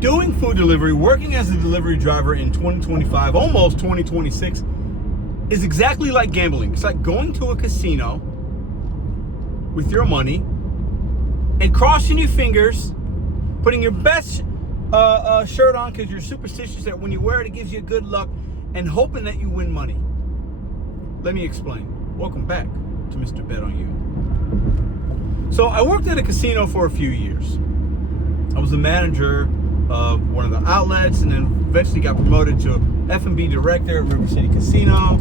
Doing food delivery, working as a delivery driver in 2025, almost 2026, is exactly like gambling. It's like going to a casino with your money and crossing your fingers, putting your best shirt on because you're superstitious that when you wear it, it gives you good luck, and hoping that you win money. Let me explain. Welcome back to Mr.BetonYou. So I worked at a casino for a few years. I was a manager of one of the outlets, and then eventually got promoted to F&B director at River City Casino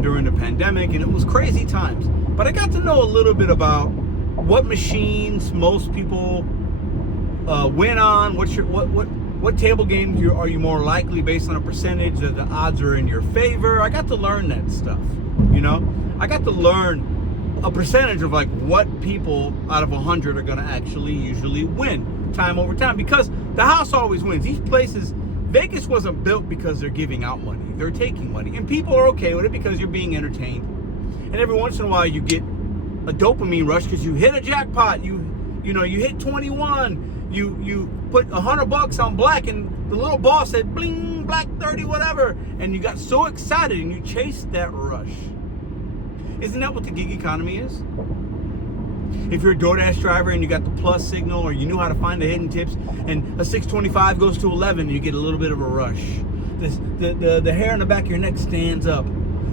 during the pandemic, and it was crazy times. But I got to know a little bit about what machines most people win on. What table games are you more likely based on a percentage that the odds are in your favor. I got to learn that stuff. I got to learn a percentage of like what people out of 100 are going to actually usually win time over time, because the house always wins. These places, Vegas wasn't built because they're giving out money. They're taking money, and people are okay with it because you're being entertained. And every once in a while you get a dopamine rush because you hit a jackpot. You hit 21. You put $100 on black, and the little ball said bling, black 30, whatever, and you got so excited and you chased that rush. Isn't that what the gig economy is? If you're a DoorDash driver and you got the plus signal, or you knew how to find the hidden tips, and a 625 goes to 11, you get a little bit of a rush. The hair on the back of your neck stands up.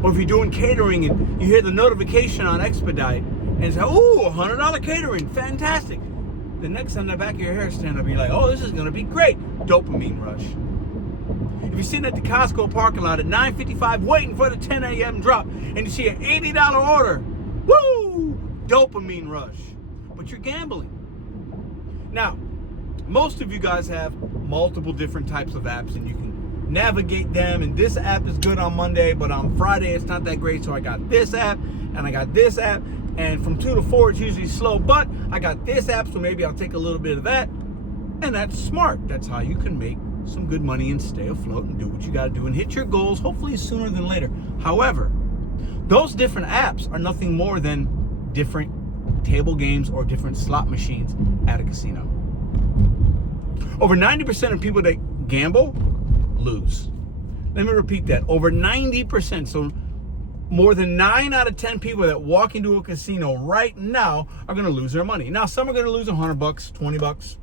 Or if you're doing catering and you hear the notification on Expedite and it's like, ooh, $100 catering, fantastic. The next time the back of your hair stands up, you're like, oh, this is gonna be great. Dopamine rush. If you're sitting at the Costco parking lot at 9:55 waiting for the 10 a.m. drop, and you see an $80 order, woo, dopamine rush. But you're gambling. Now, most of you guys have multiple different types of apps, and you can navigate them, and this app is good on Monday, but on Friday it's not that great, so I got this app, and I got this app, and from 2 to 4 it's usually slow, but I got this app, so maybe I'll take a little bit of that. And that's smart. That's how you can make some good money and stay afloat and do what you got to do and hit your goals, hopefully sooner than later. However, those different apps are nothing more than different table games or different slot machines at a casino. Over 90% of people that gamble lose. Let me repeat that. Over 90%. So more than 9 out of 10 people that walk into a casino right now are going to lose their money. Now, some are going to lose $100, $20,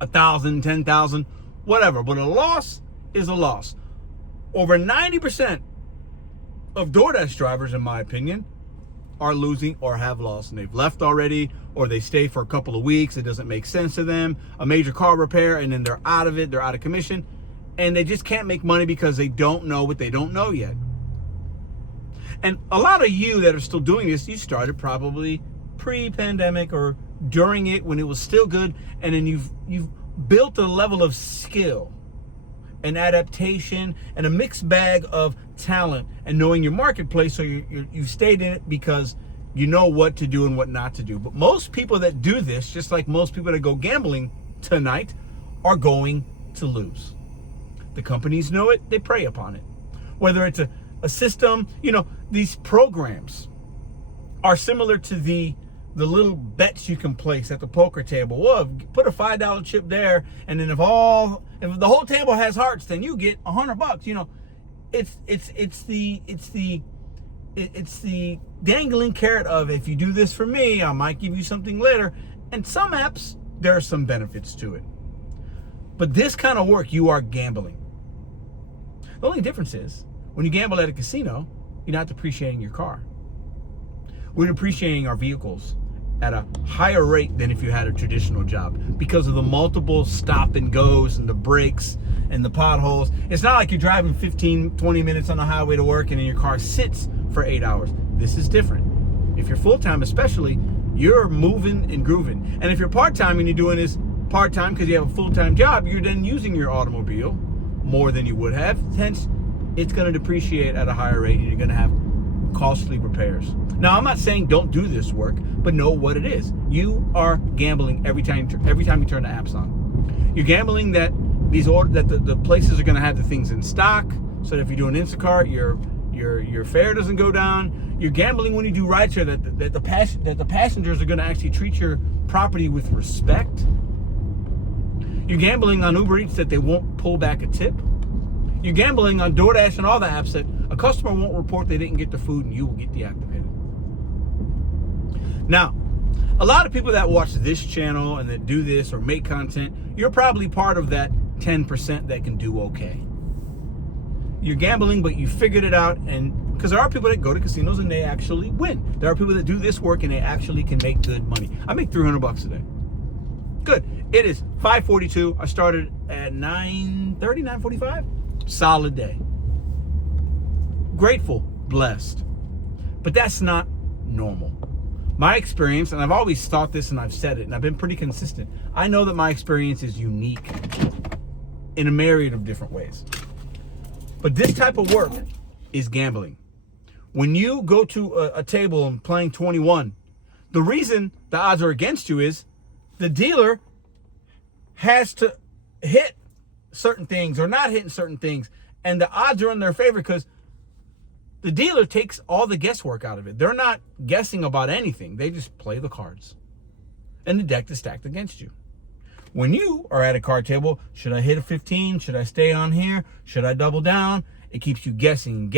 $1,000, $10,000, whatever. But a loss is a loss. Over 90% of DoorDash drivers, in my opinion, are losing or have lost, and they've left already, or they stay for a couple of weeks. It doesn't make sense to them. A major car repair, and then they're out of it. They're out of commission, and they just can't make money because they don't know what they don't know yet. And a lot of you that are still doing this, you started probably pre-pandemic or during it when it was still good, and then you've built a level of skill and adaptation and a mixed bag of talent and knowing your marketplace, so you've stayed in it because you know what to do and what not to do. But most people that do this, just like most people that go gambling tonight, are going to lose. The companies know it, they prey upon it. Whether it's a system, these programs are similar to the little bets you can place at the poker table. Well, put a $5 chip there, and then if the whole table has hearts, then you get $100. It's the dangling carrot of, if you do this for me, I might give you something later. And some apps, there are some benefits to it. But this kind of work, you are gambling. The only difference is, when you gamble at a casino, you're not depreciating your car. We're depreciating our vehicles at a higher rate than if you had a traditional job, because of the multiple stop and goes and the brakes and the potholes. It's not like you're driving 15, 20 minutes on the highway to work and then your car sits for 8 hours. This is different. If you're full-time especially, you're moving and grooving. And if you're part-time and you're doing this part-time because you have a full-time job, you're then using your automobile more than you would have. Hence, it's going to depreciate at a higher rate, and you're going to have costly repairs. Now, I'm not saying don't do this work, but know what it is. You are gambling every time you turn the apps on. You're gambling that the places are going to have the things in stock, so that if you do an Instacart, your fare doesn't go down. You're gambling when you do rideshare that the passengers are going to actually treat your property with respect. You're gambling on Uber Eats that they won't pull back a tip. You're gambling on DoorDash and all the apps that a customer won't report they didn't get the food and you will get deactivated. Now, a lot of people that watch this channel and that do this or make content, you're probably part of that 10% that can do okay. You're gambling, but you figured it out, and because there are people that go to casinos and they actually win. There are people that do this work and they actually can make good money. I make $300 a day. Good. It is 5:42. I started at 9:30, 9:45. Solid day. Grateful, blessed. But that's not normal. My experience, and I've always thought this and I've said it, and I've been pretty consistent. I know that my experience is unique in a myriad of different ways. But this type of work is gambling. When you go to a table and playing 21, the reason the odds are against you is the dealer has to hit certain things or not hitting certain things. And the odds are in their favor because the dealer takes all the guesswork out of it. They're not guessing about anything. They just play the cards. And the deck is stacked against you. When you are at a card table, should I hit a 15? Should I stay on here? Should I double down? It keeps you guessing,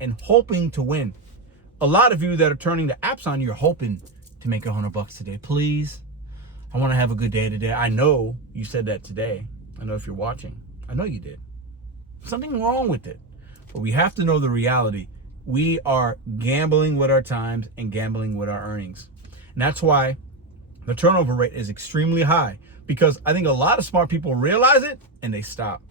and hoping to win. A lot of you that are turning the apps on, you're hoping to make $100 today. Please, I want to have a good day today. I know you said that today. I know if you're watching. I know you did. Something wrong with it. But we have to know the reality. We are gambling with our times and gambling with our earnings. And that's why the turnover rate is extremely high, because I think a lot of smart people realize it and they stop.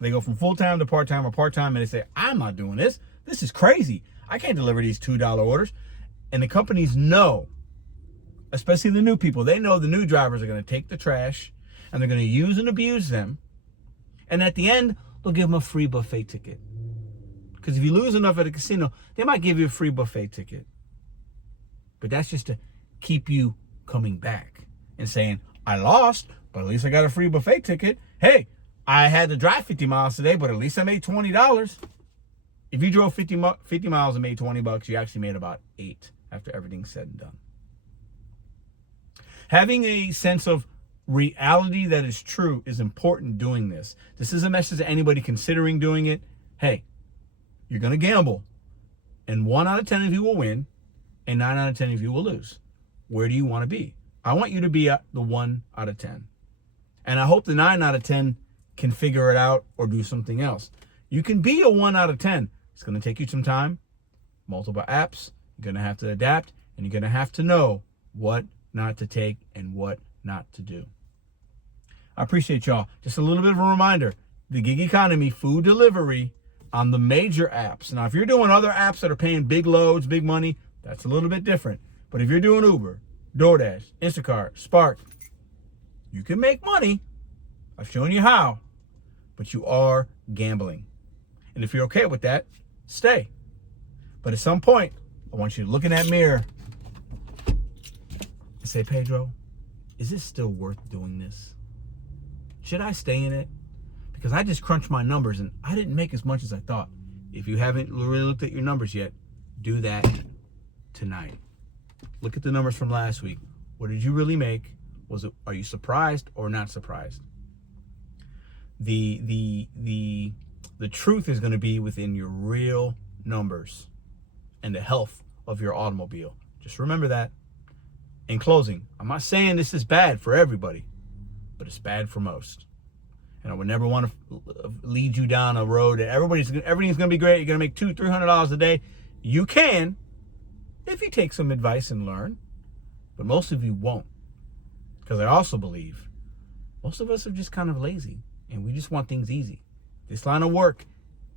They go from full-time to part-time or part-time and they say, I'm not doing this. This is crazy. I can't deliver these $2 orders. And the companies know, especially the new people, they know the new drivers are going to take the trash and they're going to use and abuse them. And at the end, they'll give them a free buffet ticket. Because if you lose enough at a casino, they might give you a free buffet ticket. But that's just to keep you coming back and saying, I lost, but at least I got a free buffet ticket. Hey, I had to drive 50 miles today, but at least I made $20. If you drove 50 miles and made $20, you actually made about 8 after everything's said and done. Having a sense of reality that is true is important doing this. This is a message to anybody considering doing it. Hey, you're going to gamble, and 1 out of 10 of you will win, and 9 out of 10 of you will lose. Where do you want to be? I want you to be at the 1 out of 10. And I hope the 9 out of 10 can figure it out or do something else. You can be a 1 out of 10. It's going to take you some time, multiple apps. You're going to have to adapt, and you're going to have to know what not to take and what not to do. I appreciate y'all. Just a little bit of a reminder, the gig economy, food delivery on the major apps. Now, if you're doing other apps that are paying big loads, big money, that's a little bit different. But if you're doing Uber, DoorDash, Instacart, Spark, you can make money. I've shown you how, but you are gambling. And if you're okay with that, stay. But at some point, I want you to look in that mirror and say, Pedro, is this still worth doing this? Should I stay in it? Because I just crunched my numbers and I didn't make as much as I thought. If you haven't really looked at your numbers yet, do that tonight. Look at the numbers from last week. What did you really make? Are you surprised or not surprised? The truth is going to be within your real numbers and the health of your automobile. Just remember that. In closing, I'm not saying this is bad for everybody, but it's bad for most. And I would never want to lead you down a road that everything's going to be great. You're going to make $200-$300 a day. You can, if you take some advice and learn, but most of you won't. Because I also believe most of us are just kind of lazy and we just want things easy. This line of work,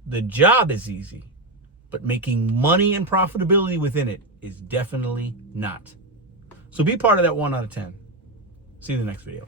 the job is easy, but making money and profitability within it is definitely not. So be part of that 1 out of 10. See you in the next video.